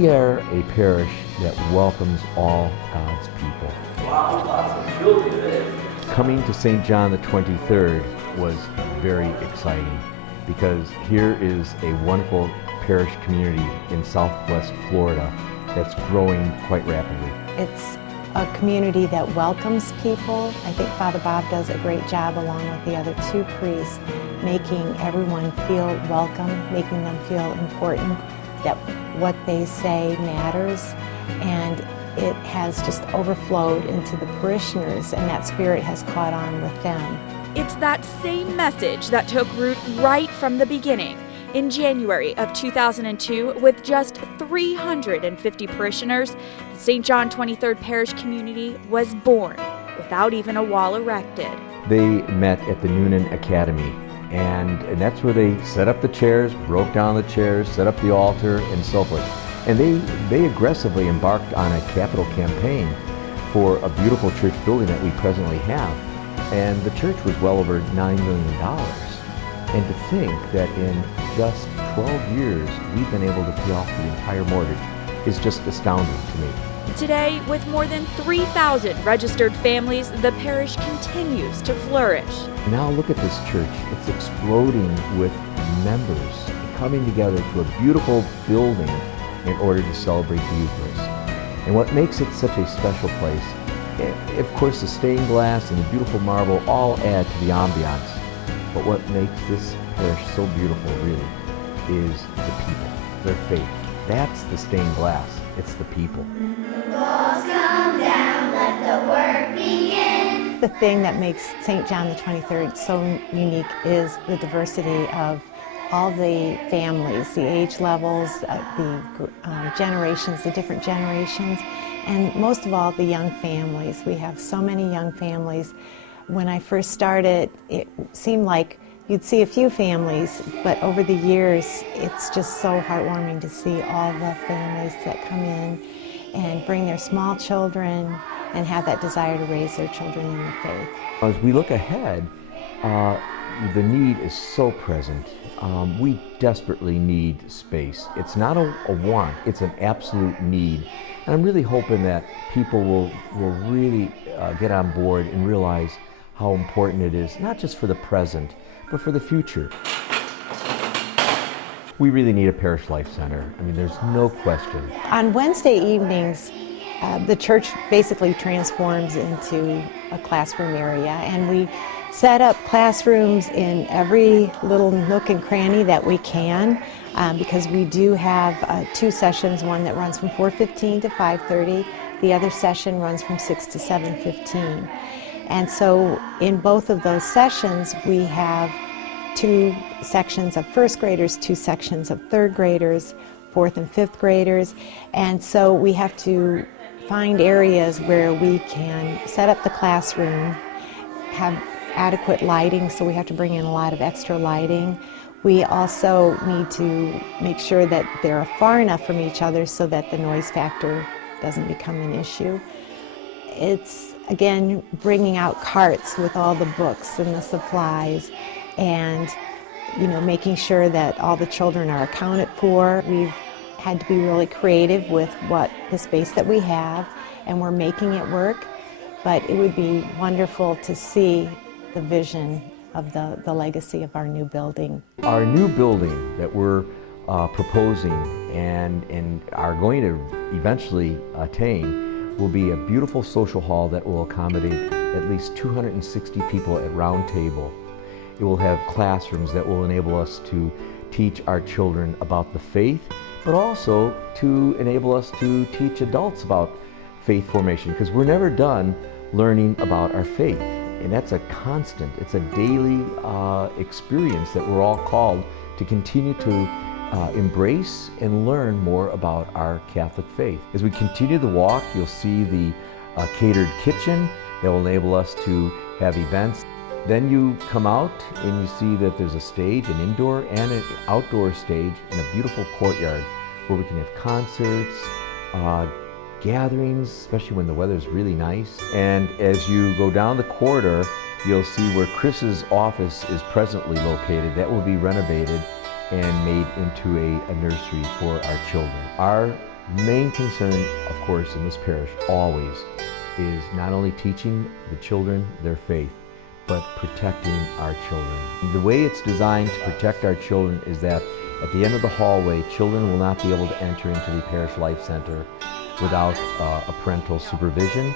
We are a parish that welcomes all God's people. Wow, lots of children. Coming to St. John the 23rd was very exciting because here is a wonderful parish community in Southwest Florida that's growing quite rapidly. It's a community that welcomes people. I think Father Bob does a great job along with the other two priests, making everyone feel welcome, making them feel important, that what they say matters, and it has just overflowed into the parishioners, and that spirit has caught on with them. It's that same message that took root right from the beginning. In January of 2002, with just 350 parishioners, the St. John 23rd Parish community was born without even a wall erected. They met at the Noonan Academy, and that's where they set up the chairs, broke down the chairs, set up the altar, and so forth. And they aggressively embarked on a capital campaign for a beautiful church building that we presently have. And the church was well over $9 million. And to think that in just 12 years, we've been able to pay off the entire mortgage is just astounding to me. Today, with more than 3,000 registered families, the parish continues to flourish. Now look at this church. It's exploding with members coming together to a beautiful building in order to celebrate the Eucharist. And what makes it such a special place, of course the stained glass and the beautiful marble all add to the ambiance. But what makes this parish so beautiful, really, is the people, their faith. That's the stained glass. It's the people. The walls come down, let the work begin. The thing that makes St. John the 23rd so unique is the diversity of all the families, the age levels, the generations, the different generations, and most of all, the young families. We have so many young families. When I first started, it seemed like you'd see a few families, but over the years, it's just so heartwarming to see all the families that come in and bring their small children and have that desire to raise their children in the faith. As we look ahead, the need is so present. We desperately need space. It's not a want, it's an absolute need. And I'm really hoping that people will really get on board and realize how important it is, not just for the present, but for the future. We really need a parish life center. I mean, there's no question. On Wednesday evenings, the church basically transforms into a classroom area, and we set up classrooms in every little nook and cranny that we can, because we do have two sessions, one that runs from 4:15 to 5:30, the other session runs from 6 to 7:15. And so in both of those sessions, we have two sections of first graders, two sections of third graders, fourth and fifth graders. And so we have to find areas where we can set up the classroom, have adequate lighting, so we have to bring in a lot of extra lighting. We also need to make sure that they're far enough from each other so that the noise factor doesn't become an issue. It's, again, bringing out carts with all the books and the supplies, and making sure that all the children are accounted for. We've had to be really creative with the space that we have, and we're making it work, but it would be wonderful to see the vision of the legacy of our new building. Our new building that we're proposing and are going to eventually attain will be a beautiful social hall that will accommodate at least 260 people at round table. It will have classrooms that will enable us to teach our children about the faith, but also to enable us to teach adults about faith formation, because we're never done learning about our faith. And that's a constant, it's a daily experience that we're all called to continue to embrace and learn more about our Catholic faith. As we continue the walk, you'll see the catered kitchen that will enable us to have events. Then you come out and you see that there's a stage, an indoor and an outdoor stage, in a beautiful courtyard where we can have concerts, gatherings, especially when the weather's really nice. And as you go down the corridor, you'll see where Chris's office is presently located. That will be renovated and made into a nursery for our children. Our Main concern, of course, in this parish always is not only teaching the children their faith, but protecting our children. The way it's designed to protect our children is that at the end of the hallway, children will not be able to enter into the Parish Life Center without a parental supervision,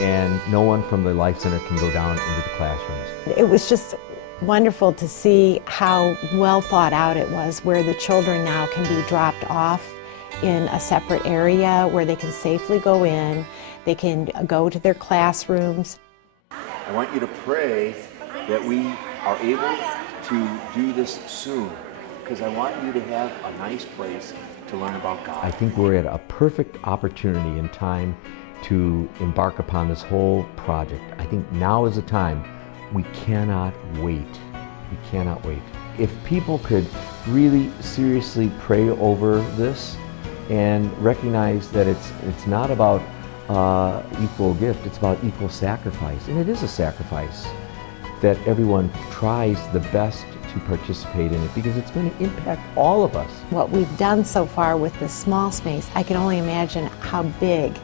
and no one from the Life Center can go down into the classrooms. It was just wonderful to see how well thought out it was, where the children now can be dropped off in a separate area where they can safely go in, they can go to their classrooms. I want you to pray that we are able to do this soon, because I want you to have a nice place to learn about God. I think we're at a perfect opportunity in time to embark upon this whole project. I think now is the time. We cannot wait. We cannot wait. If people could really seriously pray over this and recognize that it's not about equal gift, it's about equal sacrifice. And it is a sacrifice that everyone tries the best to participate in it, because it's going to impact all of us. What we've done so far with this small space, I can only imagine how big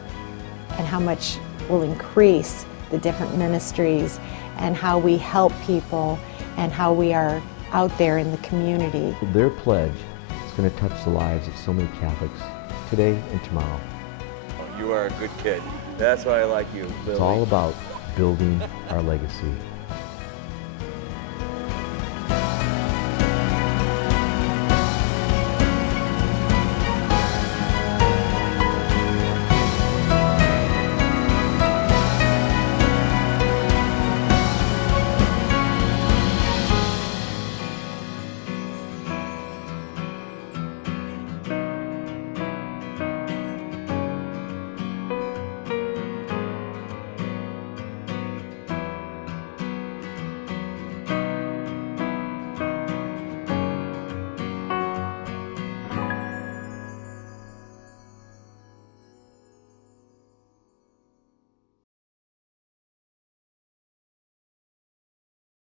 and how much will increase the different ministries and how we help people and how we are out there in the community. Their pledge is going to touch the lives of so many Catholics today and tomorrow. You are a good kid. That's why I like you, Billy. It's all about building our legacy.